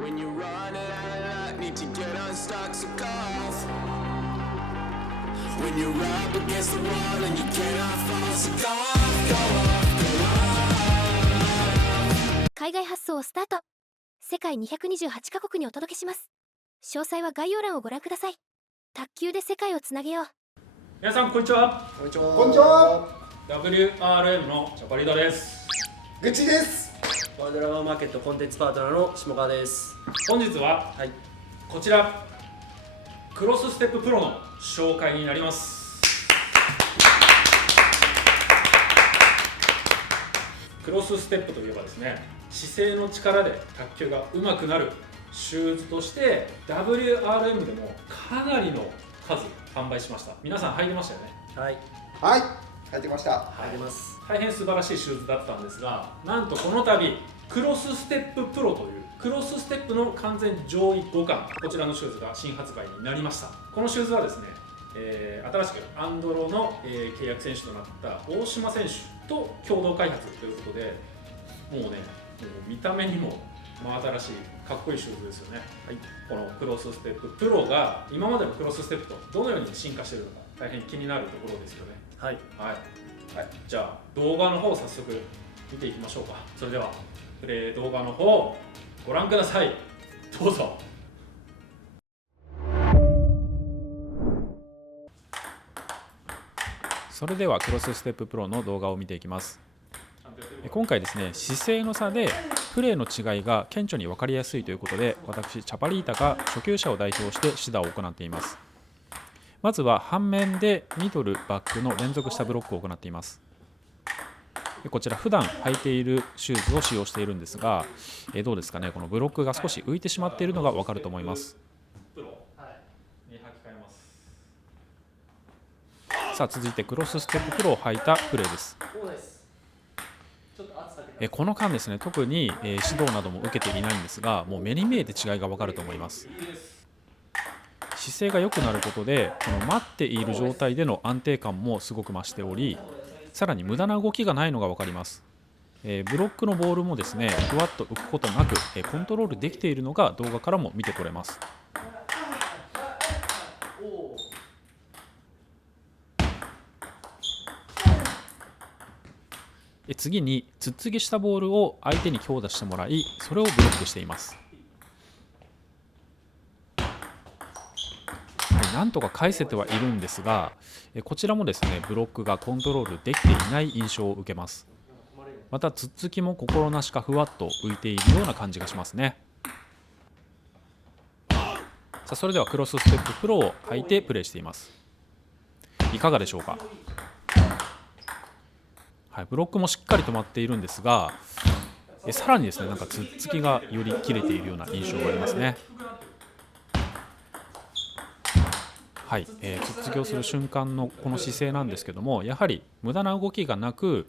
When you run out of luck, need to get unstuck, so go off. When you're up against the wall and you cannot fall, so go off, go off, go off. 海外発送をスタート。世界228カ国にお届けします。詳細は概要欄をご覧ください。卓球で世界をつなげよう。皆さんこんにちは。こんにちは。こんにちは。 WRM のチャパリーダです。ぐちです。ワールドラバーマーケットコンテンツパートナーの下川です。本日は、はい、こちらクロスステッププロの紹介になります。クロスステップといえばですね、姿勢の力で卓球が上手くなるシューズとして WRM でもかなりの数販売しました。皆さん履いてましたよね。はい、はい。入ってきました。入ります。大変素晴らしいシューズだったんですが、なんとこの度クロスステッププロというクロスステップの完全上位互換、こちらのシューズが新発売になりました。このシューズはですね、新しくアンドロの、契約選手となった大島選手と共同開発ということで、もうね、見た目にも真新しいかっこいいシューズですよね。はい、このクロスステッププロが今までのクロスステップとどのように進化しているのか大変気になるところですよね。はい、はい、じゃあ動画の方早速見ていきましょうか。それではプレイ動画の方ご覧ください。どうぞ。それではクロスステッププロの動画を見ていきます。今回ですね、姿勢の差でプレーの違いが顕著に分かりやすいということで、私チャパリータが初級者を代表して指導を行っています。まずは反面でミドルバックの連続したブロックを行っています。こちら普段履いているシューズを使用しているんですが、どうですかね、このブロックが少し浮いてしまっているのが分かると思います。さあ続いてクロスステッププロを履いたプレーです。この間ですね、特に指導なども受けていないんですが、もう目に見えて違いが分かると思います。姿勢が良くなることで、この待っている状態での安定感もすごく増しており、さらに無駄な動きがないのが分かります。ブロックのボールもですね、ふわっと浮くことなくコントロールできているのが動画からも見て取れます。次につっつぎしたボールを相手に強打してもらい、それをブロックしています。なんとか返せてはいるんですが、こちらもですね、ブロックがコントロールできていない印象を受けます。またつっつきも心なしかふわっと浮いているような感じがしますね。さあそれではクロスステッププロを履いてプレーしています。いかがでしょうか。はい、ブロックもしっかり止まっているんですが、さらにですね、なんかつっつきがより切れているような印象がありますね。はい、つっつきをする瞬間のこの姿勢なんですけども、やはり無駄な動きがなく、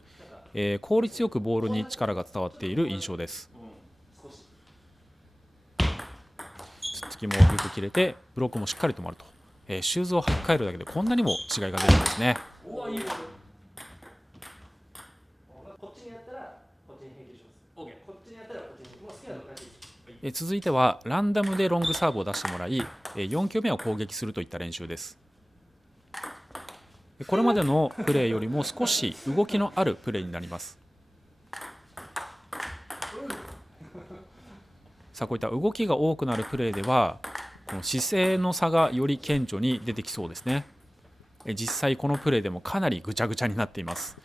効率よくボールに力が伝わっている印象です。つっつきもよく切れて、ブロックもしっかり止まると、シューズを履き替えるだけでこんなにも違いが出るんですね。続いてはランダムでロングサーブを出してもらい、4球目を攻撃するといった練習です。これまでのプレーよりも少し動きのあるプレーになります。さあこういった動きが多くなるプレーでは、この姿勢の差がより顕著に出てきそうですね。実際このプレーでもかなりぐちゃぐちゃになっています。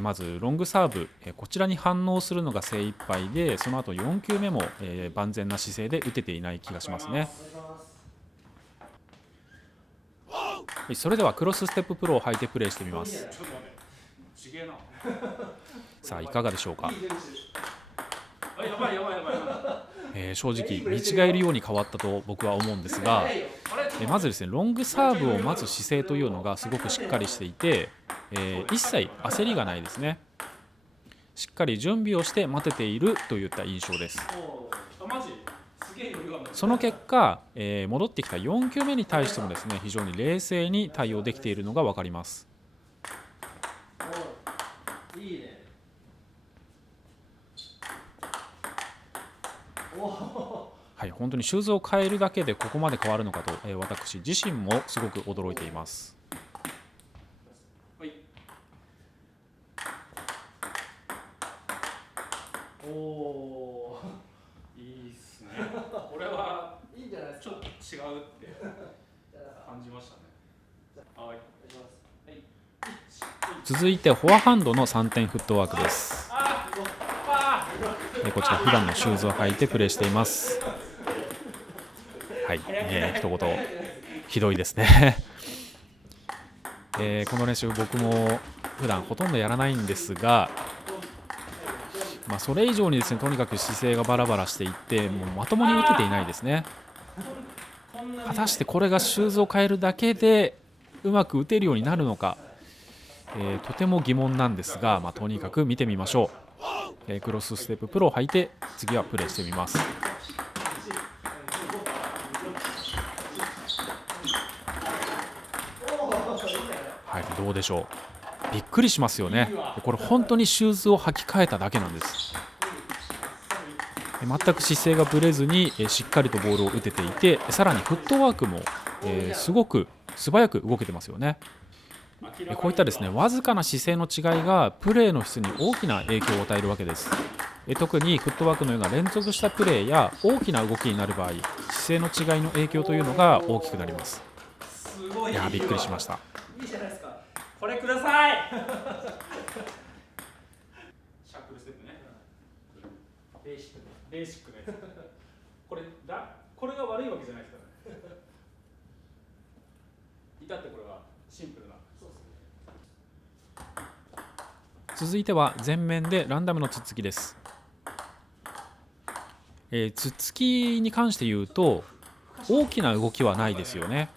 まずロングサーブ、こちらに反応するのが精一杯で、その後4球目も万全な姿勢で打てていない気がしますね。それではクロスステッププロを履いてプレーしてみます。さあいかがでしょうか。正直見違えるように変わったと僕は思うんですが、まずですね、ロングサーブを待つ姿勢というのがすごくしっかりしていて、一切焦りがないですね。しっかり準備をして待てているといった印象です。その結果、戻ってきた4球目に対してもですね、非常に冷静に対応できているのが分かります。はい、本当にシューズを変えるだけでここまで変わるのかと、私自身もすごく驚いています。おおいいっすね。これはいいんじゃないですか。ちょっと違うって感じましたね。はい。続いてフォアハンドの3点フットワークです。こちら普段のシューズを履いてプレーしています。はい、一言ひどいですね。この練習僕も普段ほとんどやらないんですが、それ以上にですね、とにかく姿勢がバラバラしていってもうまともに打てていないですね。果たしてこれがシューズを変えるだけでうまく打てるようになるのか、とても疑問なんですが、とにかく見てみましょう。クロスステッププロを履いて次はプレーしてみます。はい、どうでしょう。びっくりしますよね。これ本当にシューズを履き替えただけなんです。全く姿勢がぶれずにしっかりとボールを打てていて、さらにフットワークもすごく素早く動けてますよね。こういったですね、わずかな姿勢の違いがプレーの質に大きな影響を与えるわけです。特にフットワークのような連続したプレーや大きな動きになる場合、姿勢の違いの影響というのが大きくなります。いや、びっくりしました。いいじゃないですか。これください。シャッフルステップね。ベーシックね。ベーシックね。これが悪いわけじゃないですからね。至ってこれはシンプルな。続いては前面でランダムのつっつきです。つっつきに関して言うと大きな動きはないですよね。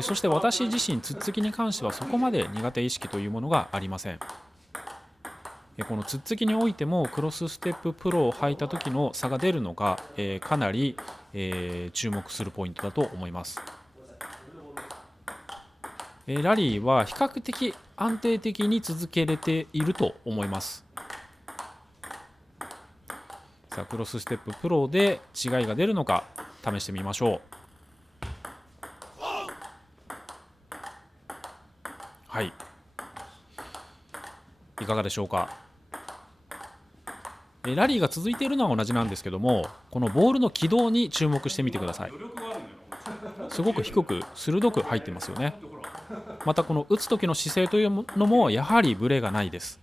そして私自身つっつきに関してはそこまで苦手意識というものがありません。このつっつきにおいてもクロスステッププロを履いた時の差が出るのがかなり注目するポイントだと思います。ラリーは比較的安定的に続けれていると思います。さあ、クロスステッププロで違いが出るのか試してみましょう。はい、いかがでしょうか。ラリーが続いているのは同じなんですけども、このボールの軌道に注目してみてください。すごく低く鋭く入ってますよね。またこの打つ時の姿勢というのもやはりブレがないです。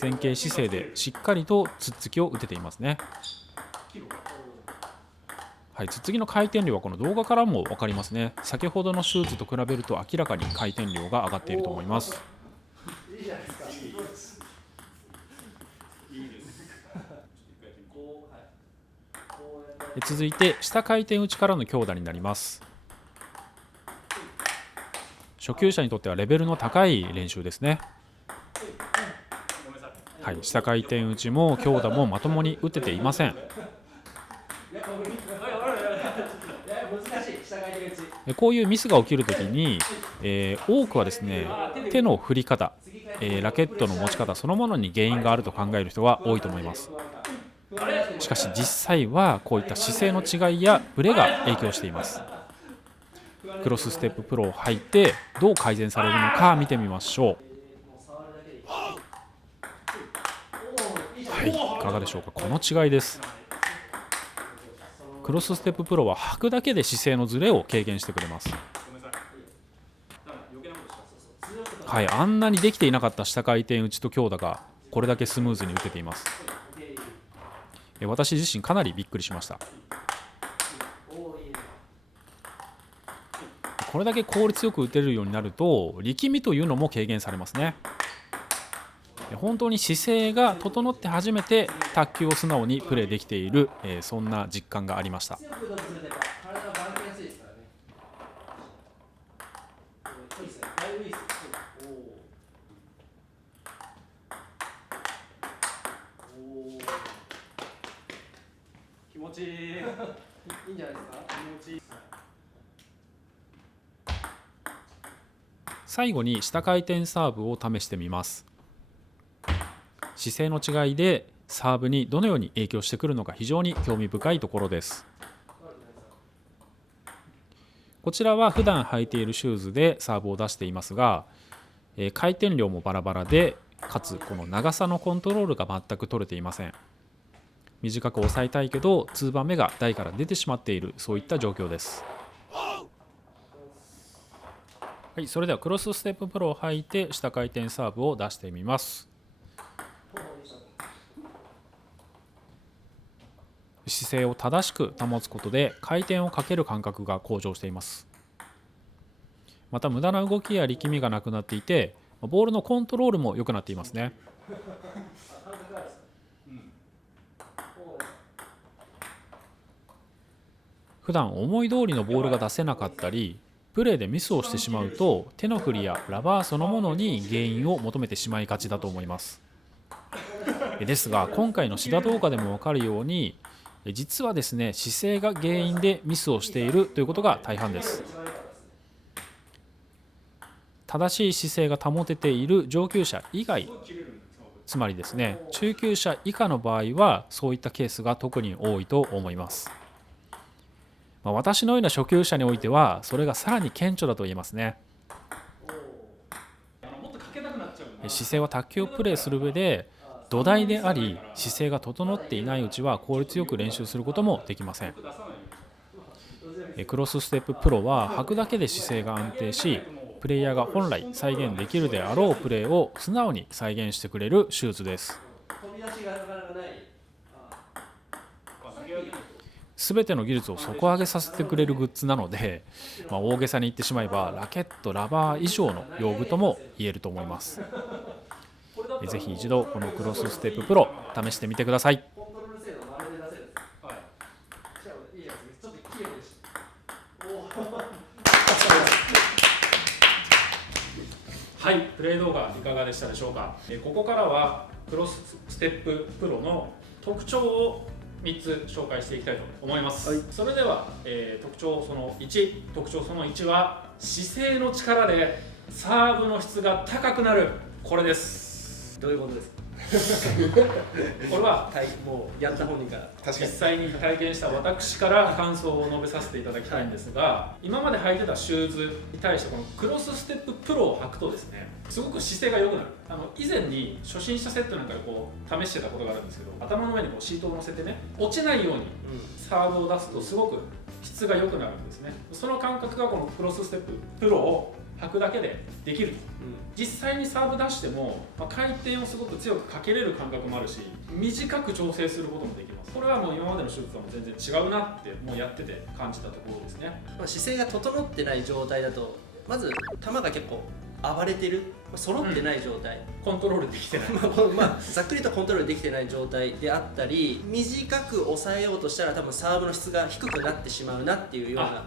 前傾姿勢でしっかりとつっつきを打てていますね。はい、つっつきの回転量はこの動画からも分かりますね。先ほどのシューズと比べると明らかに回転量が上がっていると思います。いいじゃないですか。続いて下回転打ちからの強打になります。初級者にとってはレベルの高い練習ですね。はい、下回転打ちも強打もまともに打てていません。こういうミスが起きるときに、多くはですね、手の振り方、ラケットの持ち方そのものに原因があると考える人が多いと思います。しかし実際はこういった姿勢の違いやブレが影響しています。クロスステッププロを履いてどう改善されるのか見てみましょう。はい、いかがでしょうか。この違いです。クロスステッププロは履くだけで姿勢のズレを軽減してくれます。はい、あんなにできていなかった下回転打ちと強打がこれだけスムーズに打てています。私自身かなりびっくりしました。これだけ効率よく打てるようになると力みというのも軽減されますね。本当に姿勢が整って初めて卓球を素直にプレーできている、そんな実感がありました。気持ちいい。いいいんじゃないですか。気持ちいい。最後に下回転サーブを試してみます。姿勢の違いでサーブにどのように影響してくるのか非常に興味深いところです。こちらは普段履いているシューズでサーブを出していますが、回転量もバラバラで、かつこの長さのコントロールが全く取れていません。短く抑えたいけど2番目が台から出てしまっている、そういった状況です。はい、それではクロスステッププロを履いて下回転サーブを出してみます。姿勢を正しく保つことで回転をかける感覚が向上しています。また無駄な動きや力みがなくなっていて、ボールのコントロールも良くなっていますね。普段思い通りのボールが出せなかったり、プレーでミスをしてしまうと手の振りやラバーそのものに原因を求めてしまいがちだと思います。ですが今回の指導動画でも分かるように、実はですね、姿勢が原因でミスをしているということが大半です。正しい姿勢が保てている上級者以外、つまりですね、中級者以下の場合はそういったケースが特に多いと思います。私のような初級者においてはそれがさらに顕著だと言えますね。姿勢は卓球をプレーする上で土台であり、姿勢が整っていないうちは効率よく練習することもできません。クロスステッププロは履くだけで姿勢が安定し、プレイヤーが本来再現できるであろうプレーを素直に再現してくれるシューズです。すべての技術を底上げさせてくれるグッズなので、大げさに言ってしまえばラケット、ラバー以上の用具とも言えると思います。ぜひ一度このクロスステッププロ試してみてください。はい、プレイ動画いかがでしたでしょうか。ここからはクロスステッププロの特徴を3つ紹介していきたいと思います。はい、それでは、特徴その1は姿勢の力でサーブの質が高くなる、これです。どういうことですか？これはもうやった本人から実際に体験した私から感想を述べさせていただきたいんですが、今まで履いてたシューズに対してこのクロスステッププロを履くとですね、すごく姿勢が良くなる。以前に初心者セットなんかで試してたことがあるんですけど、頭の上にシートを乗せてね、落ちないようにサーブを出すとすごく質が良くなるんですね。その感覚がこのクロスステッププロを履くだけでできると、実際にサーブ出しても、回転をすごく強くかけれる感覚もあるし、短く調整することもできます。これはもう今までの手術とは全然違うなってもうやってて感じたところですね。姿勢が整ってない状態だと、まず球が結構暴れてる、揃ってない状態、コントロールできてないざっくりとコントロールできてない状態であったり、短く抑えようとしたら多分サーブの質が低くなってしまうなっていうような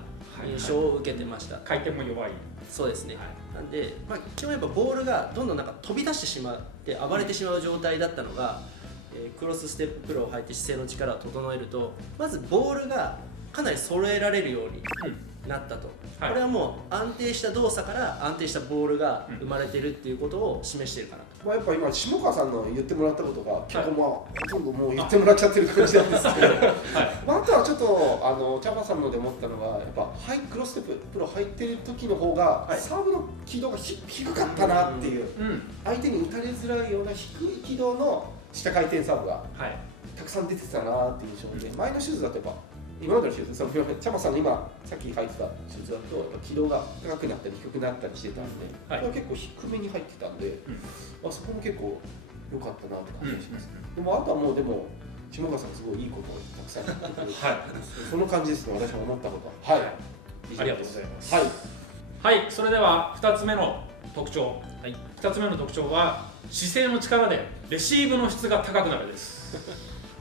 印象を受けてました。回転も弱い。そうですね、なんで、基本やっぱボールがどんどん飛び出してしまって暴れてしまう状態だったのが、クロスステッププロを履いて姿勢の力を整えると、まずボールがかなり揃えられるようになったと、これはもう安定した動作から安定したボールが生まれてるっていうことを示しているかなと。やっぱ今下川さんの言ってもらったことが結構ほとんどもう言ってもらっちゃってる感じなんですけど、あとはちょっと茶葉さんので思ったのが、やっぱクロスステッププロ入ってる時の方がサーブの軌道が低かったなっていう、相手に打たれづらいような低い軌道の下回転サーブがたくさん出てたなっていう印象で、前のシューズだとやっぱ今までのシューズ、茶葉さんの今さっき履いてたシューズだとやっぱ軌道が高くなったり低くなったりしてたんで、これは結構低めに入ってたんで、そこも結構良かったなって感じがします。でもあとはもう下川さんすごいいいことをたくさん言ってくれて、その感じですね、私も思ったことは。ありがとうございます。はい、それでは2つ目の特徴。2つ目の特徴は姿勢の力でレシーブの質が高くなるです。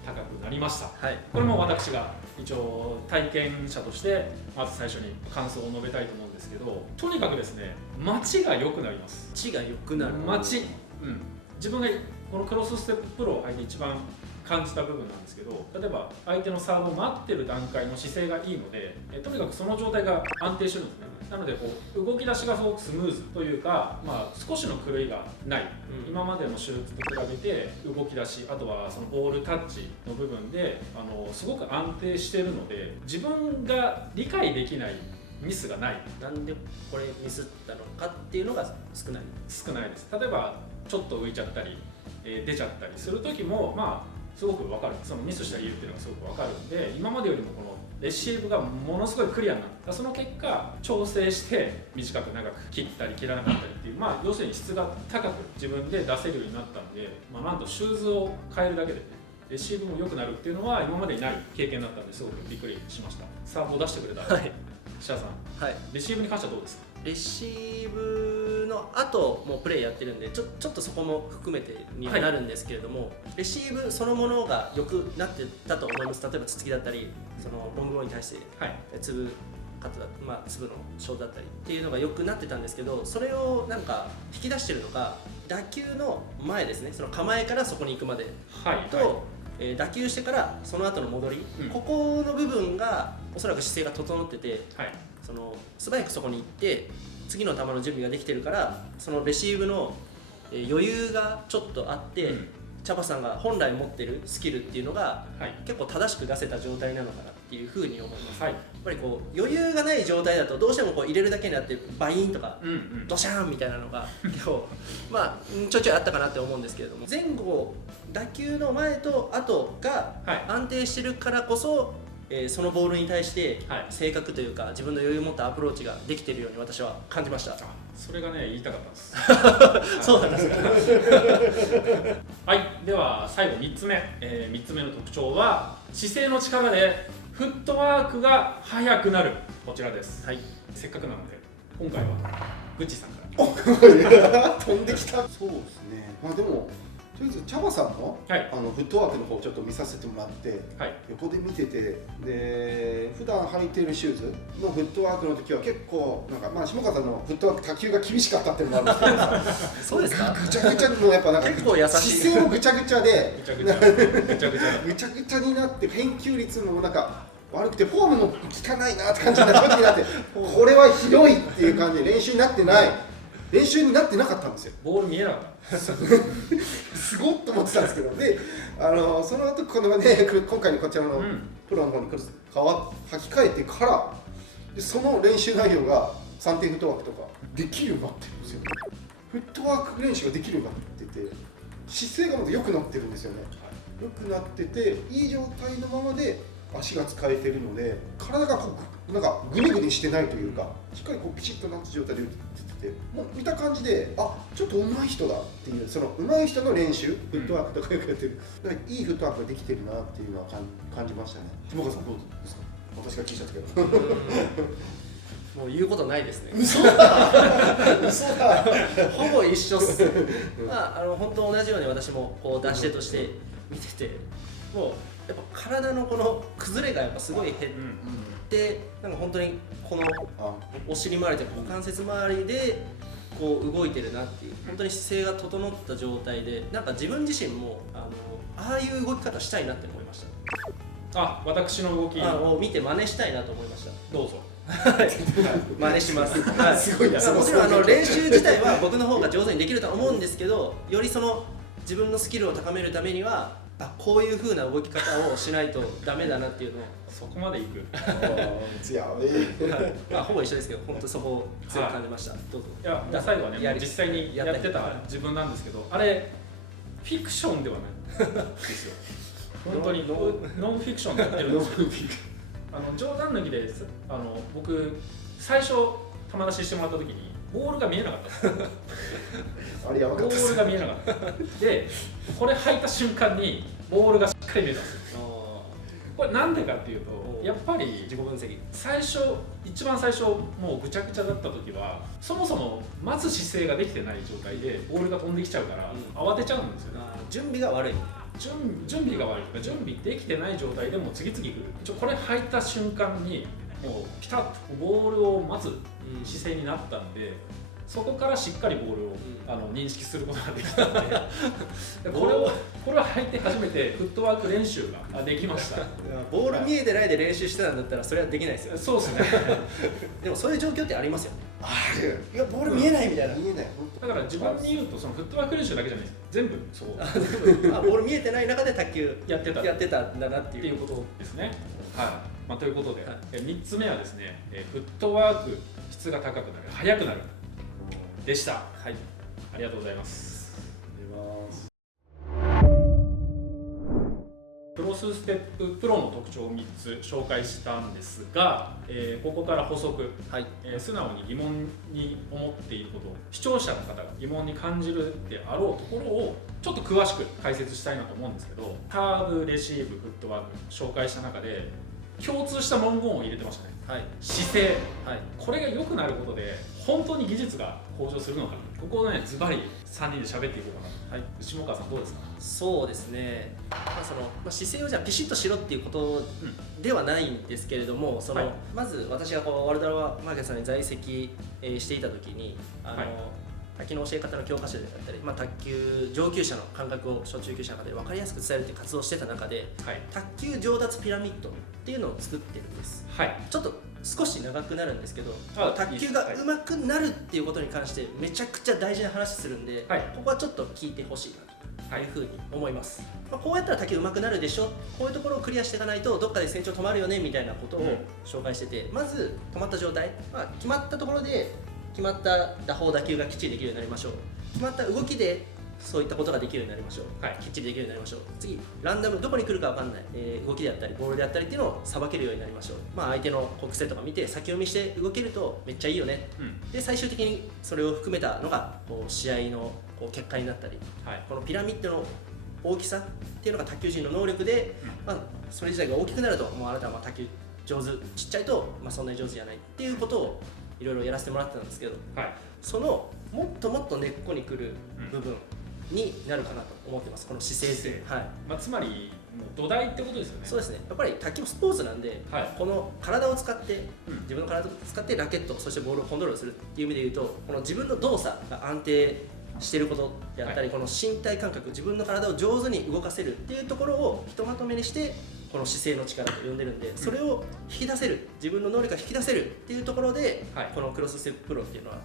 高くなりました。これも私が一応体験者としてまず最初に感想を述べたいと思うんですけど、とにかくですね、待ちが良くなります。待ちが良くなる。自分がこのクロスステッププロを履いて一番感じた部分なんですけど、例えば相手のサーブを待ってる段階の姿勢がいいので、とにかくその状態が安定してるんですね。なのでこう動き出しがすごくスムーズというか、少しの狂いがない、今までの手術と比べて動き出し、あとはそのボールタッチの部分ですごく安定しているので、自分が理解できないミスがない。なんでこれミスったのかっていうのが少ないです。例えばちょっと浮いちゃったり、出ちゃったりする時もすごく分かる。そのミスした理由っていうのがすごく分かるんで、今までよりもこのレシーブがものすごいクリアになった。その結果調整して短く長く切ったり切らなかったりっていう、要するに質が高く自分で出せるようになったんで、なんとシューズを変えるだけでね、レシーブも良くなるっていうのは今までにない経験だったんですごくびっくりしました。サーブを出してくれた、シャアさん、レシーブに関してはどうですか？レシーブの後もプレーやってるんでちょっとそこも含めてにはなるんですけれども、レシーブそのものが良くなってたと思います。例えばつつきだったり、そのロングボールに対して粒カットだ、粒のショートだったりっていうのが良くなってたんですけど、それをなんか引き出してるのが打球の前ですね。その構えからそこに行くまでと、打球してからその後の戻り、ここの部分がおそらく姿勢が整ってて、その素早くそこに行って次の球の準備ができてるから、そのレシーブの余裕がちょっとあって、チャパさんが本来持ってるスキルっていうのが、結構正しく出せた状態なのかなっていうふうに思います。やっぱりこう余裕がない状態だとどうしてもこう入れるだけになってバイーンとか、ドシャーンみたいなのが結構ちょいちょいあったかなって思うんですけれども、前後打球の前と後が安定してるからこそ、そのボールに対して正確というか自分の余裕を持ったアプローチができているように私は感じました。それがね、言いたかったです。そうなんですか。はい、では最後3つ目、3つ目の特徴は姿勢の力でフットワークが速くなる。こちらです。せっかくなので今回はグッチさんから飛んできた。そうですね。でもとりあえずチャバさんの、フットワークの方をちょっと見させてもらって、横で見てて、で普段履いてるシューズのフットワークの時は結構なんか、下川さんのフットワーク、卓球が厳しかったっていうのもあるんですけどそうですか？ぐちゃぐちゃのやっぱなんか結構優しい姿勢もぐちゃぐちゃでぐちゃぐちゃになって、返球率もなんか悪くてフォームも効かないなって感じになってこれはひどいっていう感じで練習になってなかったんですよ。ボール見えなかったすごっと思ってたんですけど、でその後このね、今回のこちらのプロの方に履き替えてからで、その練習内容が3点フットワークとかできるようになってるんですよ。フットワーク練習ができるようになってて、姿勢がまず良くなってるんですよね。良くなってて、いい状態のままで足が使えてるので、体がこうなんかグニグニしてないというか、しっかりこうピチッとなった状態で打ってて、もう見た感じで、ちょっと上手い人だっていう、その上手い人の練習、フットワークとかよくやってる、だからいいフットワークができてるなっていうのは感じましたね。下川さんどうですか？私が聞いちゃったけど。もう言うことないですね。嘘だほぼ一緒っす。本当同じように私もこう出し手として見てて、もうやっぱ体のこの崩れがやっぱすごい減って、なんか本当にこのお尻周りとか股関節周りでこう動いてるなっていう、本当に姿勢が整った状態で、なんか自分自身もああいう動き方したいなって思いました。私の動きを見て真似したいなと思いました。どうぞ。真似します。すごいな。もちろん練習自体は僕の方が上手にできるとは思うんですけど、よりその自分のスキルを高めるためにはこういう風な動き方をしないとダメだなっていうのを。そこまでいく。ほぼ一緒ですけど、本当そこを強く感じました。どうぞ。いや、最後はね、実際にやってた自分なんですけど、あれフィクションではないですよ。本当にノンフィクションでやってるんですよ。冗談抜きで僕最初球出ししてもらった時にボールが見えなかったんです。あれやばかったです。ボールが見えなかった。で、これ履いた瞬間にボールがしっかり見えたんですよ。これなんでかっていうと、やっぱり自己分析。一番最初もうぐちゃぐちゃだった時は、そもそも待つ姿勢ができてない状態でボールが飛んできちゃうから慌てちゃうんですよね。準備が悪い。準備が悪いとか、準備できてない状態でも次々来る。これ履いた瞬間にもうピタッとボールを待つ姿勢になったんで、そこからしっかりボールを、認識することができたのででこれを履いて初めてフットワーク練習ができましたボール見えてないで練習してたんだったらそれはできないですよ。そうですねでもそういう状況ってありますよね。ある。いやボール見えないみたいな、見えない。本だから自分に言うとそのフットワーク練習だけじゃないです全部そうボール見えてない中で卓球やってたんだなっていう。ことですね。はいということで、はい3つ目はですね、フットワーク質が高くなる、速くなるでした。はい、ありがとうございます。クロスステッププロの特徴を3つ紹介したんですが、ここから補足、はい素直に疑問に思っていること視聴者の方が疑問に感じるであろうところをちょっと詳しく解説したいなと思うんですけど、サーブ、レシーブ、フットワーク紹介した中で共通した文言を入れてましたね。はい姿勢、はいこれが良くなることで本当に技術が向上するのか、ここをねズバリ3人で喋っていこうかな。はい、下川さんどうですか？そうですね、姿勢をじゃあピシッとしろっていうことではないんですけれども、はいまず私がワールドラバーマーケットさんに在籍していた時に卓球の教え方の教科書であったり、卓球上級者の感覚を小中級者の方で分かりやすく伝えるっていう活動をしてた中で、はい卓球上達ピラミッドっていうのを作ってるんです。はいちょっと少し長くなるんですけど、あ卓球が上手くなるっていうことに関してめちゃくちゃ大事な話するんで、はいここはちょっと聞いてほしいなというふうに思います。こうやったら卓球上手くなるでしょ、こういうところをクリアしていかないとどっかで成長止まるよねみたいなことを紹介してて、まず止まった状態、決まったところで決まった打法打球がきっちりできるようになりましょう。決まった動きでそういったことができるようになりましょう、はいきっちりできるようになりましょう。次、ランダムどこに来るか分かんない、動きであったりボールであったりっていうのをさばけるようになりましょう。相手の癖とか見て先読みして動けるとめっちゃいいよね、で最終的にそれを含めたのが試合の結果になったり、はいこのピラミッドの大きさっていうのが卓球人の能力で、それ自体が大きくなるともうあなたは卓球上手、ちっちゃいと、そんなに上手じゃないっていうことをいろいろやらせてもらってたんですけど、はいそのもっともっと根っこにくる部分になるかなと思ってます、この姿勢っていう。はいつまりもう土台ってことですよね。そうですね、やっぱり卓球もスポーツなんで、はいこの体を使って、うん自分の体を使ってラケット、そしてボールをコントロールするっていう意味で言うと、この自分の動作が安定していることであったり、この身体感覚、自分の体を上手に動かせるっていうところをひとまとめにしてこの姿勢の力と呼んでるんで、それを引き出せる、自分の能力が引き出せるっていうところで、はいこのクロスステッププロっていうのは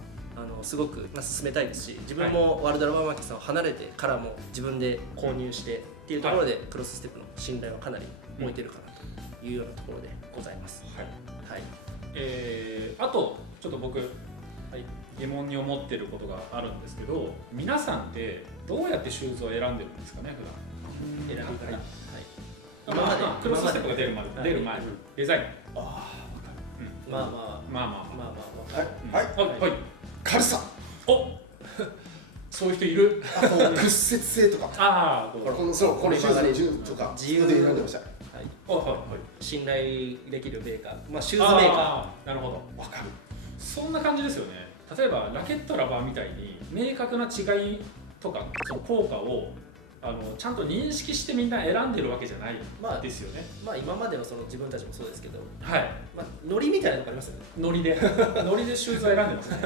すごく進めたいですし、自分もワールドラバーマーケットさんを離れてからも自分で購入してっていうところで、クロスステップの信頼はかなり置いてるかなというようなところでございます。はいはい、あとちょっと僕、疑問に思ってることがあるんですけど、皆さんってどうやってシューズを選んでるんですかね、普段。選び方、はい今までクロスステップが出る前、デザイン。まあはいはい。軽さ、おそういう人いる。あと屈折性とか、ああ、このシューズのとか自由で選んでました。信頼できるメーカー、シューズメーカなるほど。わかる。そんな感じですよね。例えばラケットラバーみたいに明確な違いとかその効果をちゃんと認識してみんな選んでるわけじゃないですよね。今までのその自分たちもそうですけど、はい。ノリみたいなのがありますよね。ノリでシューズを選んでますね。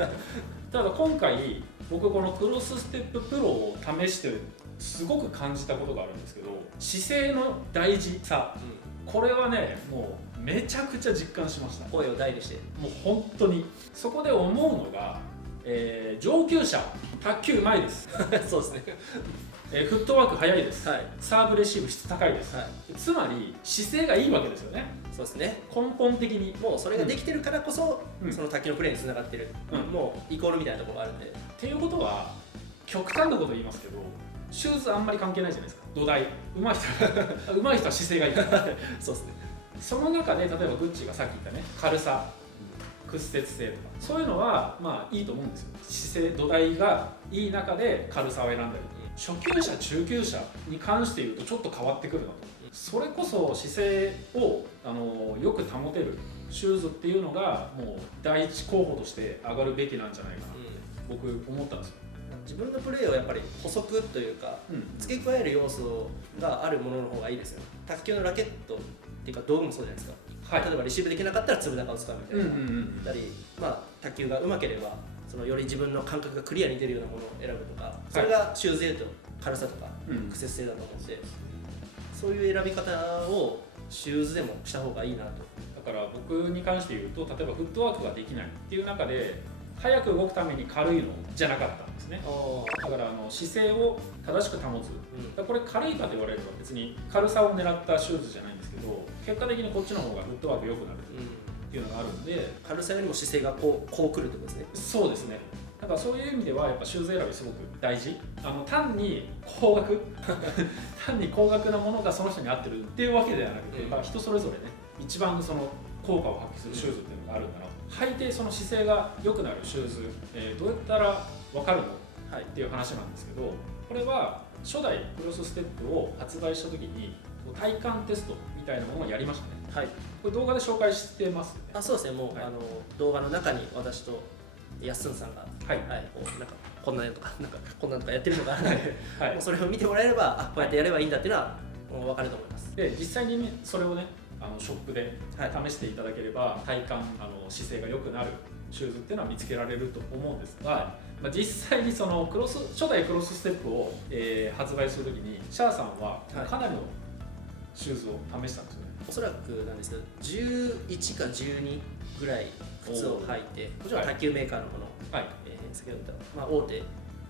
ただ今回僕このクロスステッププロを試してすごく感じたことがあるんですけど、姿勢の大事さ、これはねもうめちゃくちゃ実感しました。声を大にして、もう本当にそこで思うのが、上級者卓球うまいですそうですね、フットワーク速いです、はいサーブレシーブ質高いです、はい、つまり姿勢がいいわけですよね。そうですね。根本的にもうそれができてるからこそ、うんその卓球のプレーにつながってる、もうイコールみたいなところがあるんで。っていうことは極端なこと言いますけど、シューズあんまり関係ないじゃないですか。土台上手い人は姿勢がいいそうですね。その中で例えばグッチがさっき言ったね軽さ、屈折性とかそういうのはいいと思うんですよ。姿勢土台がいい中で軽さを選んだり、初級者中級者に関して言うとちょっと変わってくるなと。それこそ姿勢をよく保てるシューズっていうのがもう第一候補として上がるべきなんじゃないかな、僕思ったんですよ。自分のプレーをやっぱり補足というか、付け加える要素があるものの方がいいですよね。卓球のラケットっていうか道具もそうじゃないですか、例えばレシーブできなかったら粒高を使うみたいな、だったり、卓球がうまければそのより自分の感覚がクリアに出るようなものを選ぶとか、それがシューズでいうと軽さとか屈折性だと思うので、そういう選び方をシューズでもした方がいいなと。だから僕に関して言うと、例えばフットワークができないっていう中で早く動くために軽いのじゃなかったんですね。だから姿勢を正しく保つ、だからこれ軽いかと言われれば別に軽さを狙ったシューズじゃないんですけど、結果的にこっちの方がフットワーク良くなるっていうのがあるんで、軽さよりも姿勢がこうくるってことですね。そうですね。だからそういう意味ではやっぱシューズ選びすごく大事。単に高額単に高額なものがその人に合ってるっていうわけではなくて、人それぞれね、一番その効果を発揮するシューズっていうのがあるんだなと。履いてその姿勢が良くなるシューズ、どうやったら分かるの、っていう話なんですけど、これは初代クロスステップを発売した時に体感テストみたいなものをやりましたね。はい。これ動画で紹介してますね。そうですね。もう、動画の中に私とやっすんさんが、こうなんかこんなのとかなんかこんなのとかやってるのがあるので、もうそれを見てもらえれば、こうやってやればいいんだっていうのはもう分かると思います。で実際に、ね、それをねショップで試していただければ、体感姿勢が良くなるシューズっていうのは見つけられると思うんですが、実際にその初代クロスステップを、発売するときにシャーさんはかなりのシューズを試したんですよね。おそらくなんですけど11か12ぐらい靴を履いて、もちろん卓球メーカーのもの、先ほど言った、大手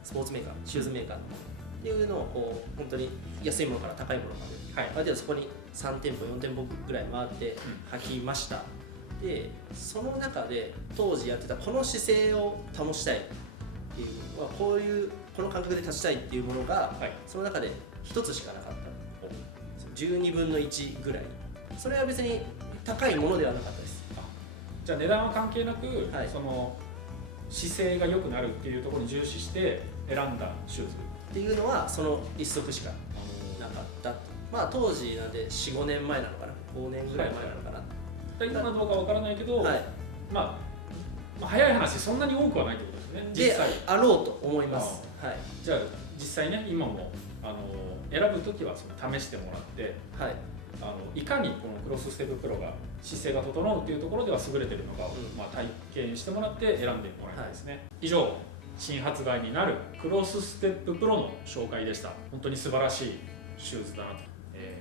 スポーツメーカーシューズメーカーのものっていうのをこう本当に安いものから高いものまで、ある程度そこに3店舗4店舗ぐらい回って履きました。でその中で当時やってたこの姿勢を保ちたいっていう、この感覚で立ちたいっていうものが、その中で1つしかなかった。12分の1ぐらい。それは別に高いものではなかったです。じゃあ値段は関係なく、その姿勢が良くなるっていうところに重視して選んだシューズっていうのはその1足しかなかった。当時なんで 4,5 年前なのかな、5年ぐらい前なのかな。今のどうかわからないけど、早い話そんなに多くはないってことですね。であろうと思います。じゃあ実際ね、今も選ぶときはその試してもらって、いかにこのクロスステッププロが姿勢が整うっていうところでは優れてるのかを、体験してもらって選んでもらいたいですね。以上、新発売になるクロスステッププロの紹介でした。本当に素晴らしいシューズだなと、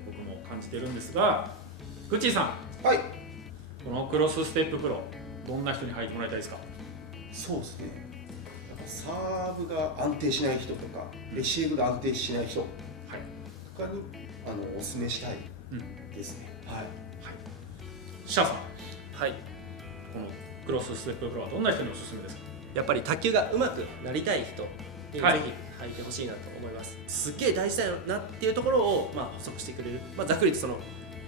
僕も感じてるんですが、グッチーさん、このクロスステッププロ、どんな人に履いてもらいたいですか？そうですね。サーブが安定しない人とか、レシーブが安定しない人とかにお勧めしたいですね。シャーさん、このクロスステッププロはどんな人におすすめですか？やっぱり卓球が上手くなりたい人にぜひ履いてほしいなと思います。すっげえ大事だよなっていうところを補足してくれる、ざっくりとその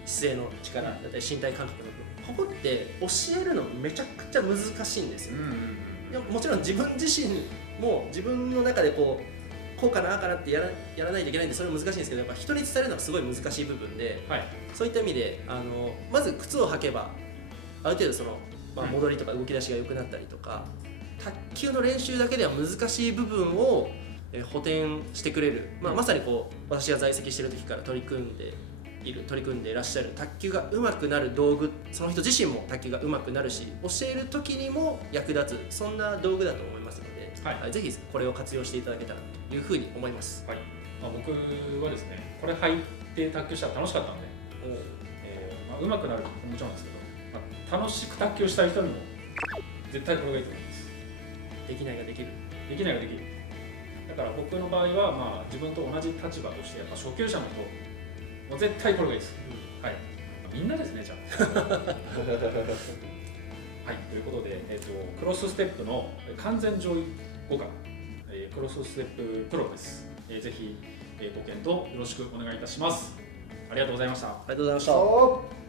姿勢の力だったり身体感覚の部分、ここって教えるのめちゃくちゃ難しいんですよ。もちろん自分自身も自分の中でこうかなああかなってやらないといけないんで、それは難しいんですけど、やっぱ人に伝えるのがすごい難しい部分で、そういった意味でまず靴を履けばある程度その、戻りとか動き出しが良くなったりとか、卓球の練習だけでは難しい部分を補填してくれる、まさにこう私が在籍している時から取り組んでいらっしゃる卓球が上手くなる道具、その人自身も卓球が上手くなるし、教える時にも役立つ、そんな道具だと思いますので、ぜひこれを活用していただけたらというふうに思います。僕はですね、これ履いて卓球したら楽しかったんで、上手くなるのももちろんですけど、楽しく卓球したい人にも絶対これがいいと思います。できないができる。できないができる。だから僕の場合は、自分と同じ立場としてやっぱ初級者の人、もう絶対これがいいです。みんなですね、じゃあ。ということで、クロスステップの完全上位互換、クロスステッププロです。ぜひ、ご検討よろしくお願いいたします。ありがとうございました。ありがとうございました。